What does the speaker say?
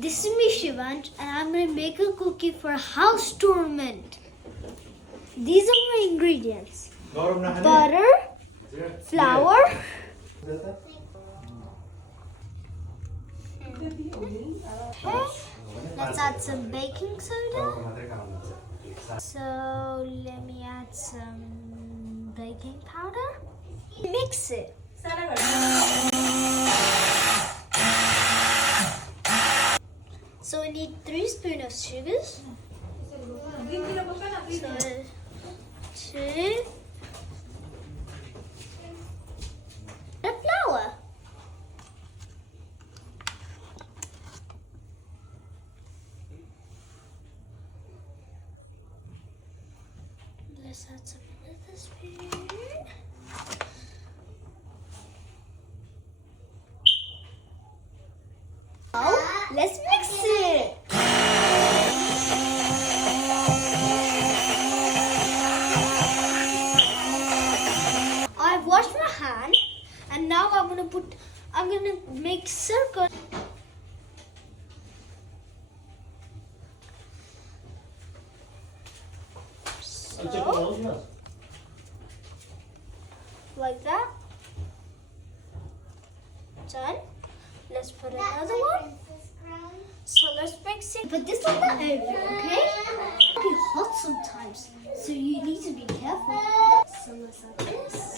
This is me, Shivant, and I'm going to make a cookie for a house tournament. These are my ingredients. Butter, flour, let's add some baking soda. So let me add some baking powder. Mix it. So we need 3 spoons of sugars. So 2. The flour. Let's add some another spoon. Now let's mix it. I've washed my hand, and now I'm gonna make circle. So, like that. Done. Let's put another one. So let's mix it. Put this on the oven, okay? It can be hot sometimes, so you need to be careful. So let's add this.